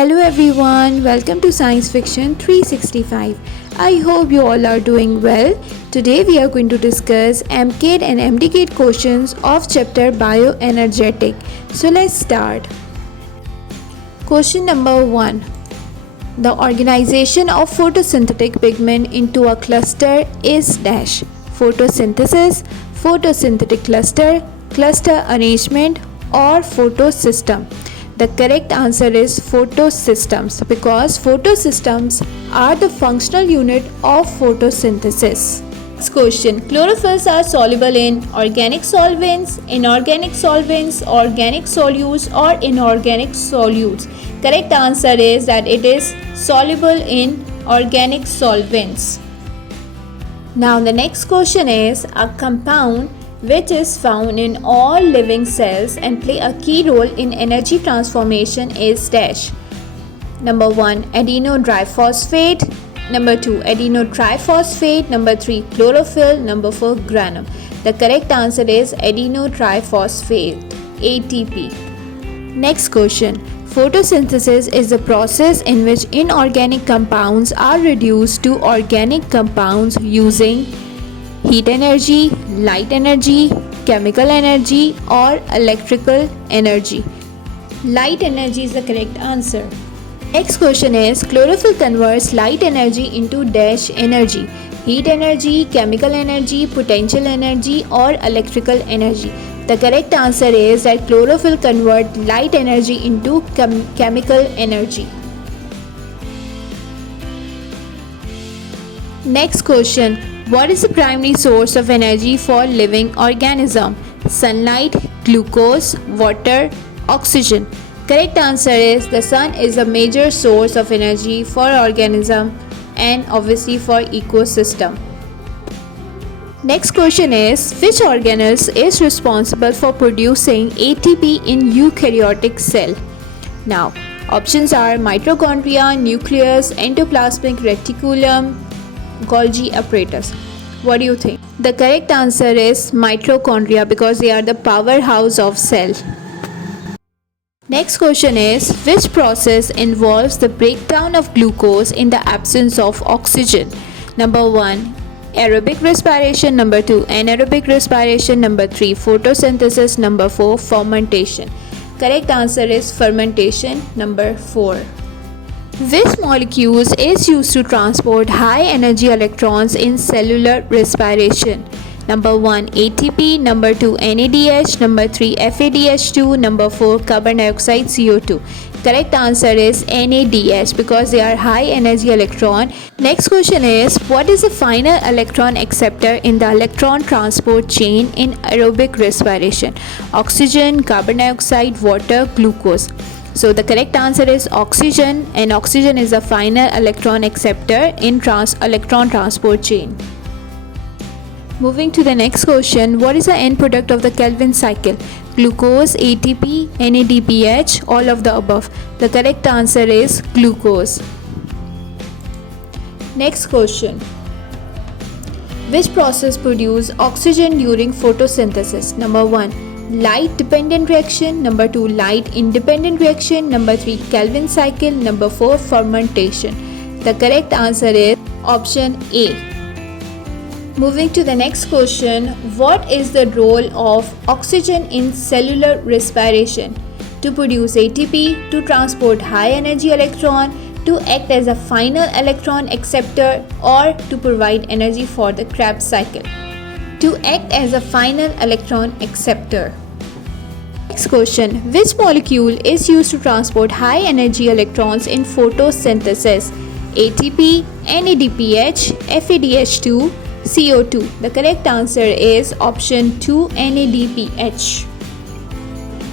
Hello everyone, welcome to Science Fiction 365. I hope you all are doing well. Today we are going to discuss MCAT and MDCAT questions of chapter Bioenergetic. So let's start. Question number 1. The organization of photosynthetic pigment into a cluster is dash. Photosynthesis, photosynthetic cluster, cluster arrangement or photosystem. The correct answer is photosystems because photosystems are the functional unit of photosynthesis. Next question. Chlorophylls are soluble in organic solvents, inorganic solvents, organic solutes or inorganic solutes. Correct answer is that it is soluble in organic solvents. Now the next question is a compound which is found in all living cells and play a key role in energy transformation is dash. Number 1 adeno diphosphate, number 2 adeno triphosphate, number 3 chlorophyll, number 4 granum. The correct answer is adeno triphosphate, ATP. Next question. Photosynthesis is the process in which inorganic compounds are reduced to organic compounds using heat energy, light energy, chemical energy or electrical energy. Light energy is the correct answer. Next question is chlorophyll converts light energy into dash energy. Heat energy, chemical energy, potential energy or electrical energy. The correct answer is that chlorophyll converts light energy into chemical energy. Next question. What is the primary source of energy for living organism? Sunlight, glucose, water, oxygen. Correct answer is the sun is a major source of energy for organism and obviously for ecosystem. Next question is which organelle is responsible for producing ATP in eukaryotic cell? Now options are mitochondria, nucleus, endoplasmic reticulum, Golgi apparatus. What do you think? The correct answer is mitochondria because they are the powerhouse of cell. Next question is which process involves the breakdown of glucose in the absence of oxygen? Number 1 aerobic respiration, number 2 anaerobic respiration, number 3 photosynthesis, number 4 fermentation. Correct answer is fermentation, number 4. Which molecules is used to transport high energy electrons in cellular respiration? Number 1 ATP, number 2 NADH, number 3 FADH2, number 4 carbon dioxide CO2. Correct answer is NADH because they are high energy electron. Next question is what is the final electron acceptor in the electron transport chain in aerobic respiration? Oxygen, carbon dioxide, water, glucose. So the correct answer is oxygen, and oxygen is the final electron acceptor in electron transport chain. Moving to the next question, what is the end product of the Calvin cycle? Glucose, ATP, NADPH, all of the above. The correct answer is glucose. Next question. Which process produces oxygen during photosynthesis? Number 1 light dependent reaction, number 2 light independent reaction, number 3 Calvin cycle, number 4 fermentation. The correct answer is option A. Moving to the next question, what is the role of oxygen in cellular respiration? To produce ATP, to transport high energy electron, to act as a final electron acceptor or to provide energy for the Krebs cycle. To act as a final electron acceptor. Next question. Which molecule is used to transport high energy electrons in photosynthesis? ATP, NADPH, FADH2, CO2. The correct answer is option 2 NADPH.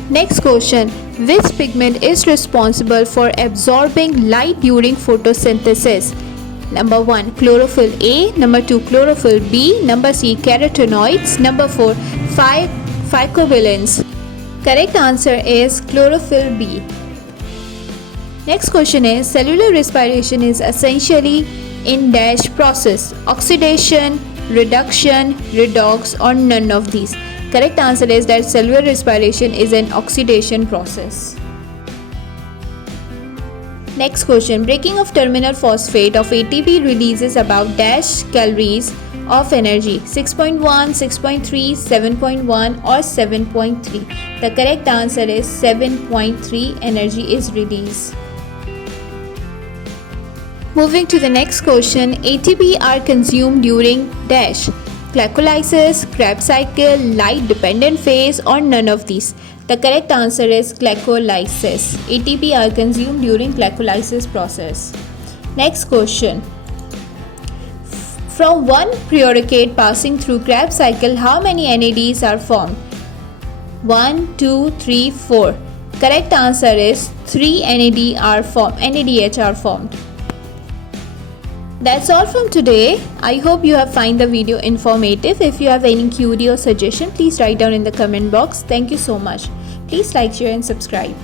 Next question. Which pigment is responsible for absorbing light during photosynthesis? Number 1 chlorophyll A, number 2 chlorophyll B, number C carotenoids, number 4 phycobilins. Correct answer is chlorophyll B. Next question is cellular respiration is essentially in dash process: oxidation, reduction, redox or none of these. Correct answer is that cellular respiration is an oxidation process. Next question. Breaking of terminal phosphate of ATP releases about dash calories of energy. 6.1, 6.3, 7.1 or 7.3. The correct answer is 7.3 energy is released. Moving to the next question. ATP are consumed during dash. Glycolysis, Krebs cycle, light dependent phase or none of these. The correct answer is glycolysis. ATP are consumed during glycolysis process. Next question. From one preuricate passing through Krebs cycle, how many NADs are formed? 1, 2, 3, 4. Correct answer is 3 NADH are formed. That's all from today. I hope you have find the video informative. If you have any query or suggestion, please write down in the comment box. Thank you so much. Please like, share and subscribe.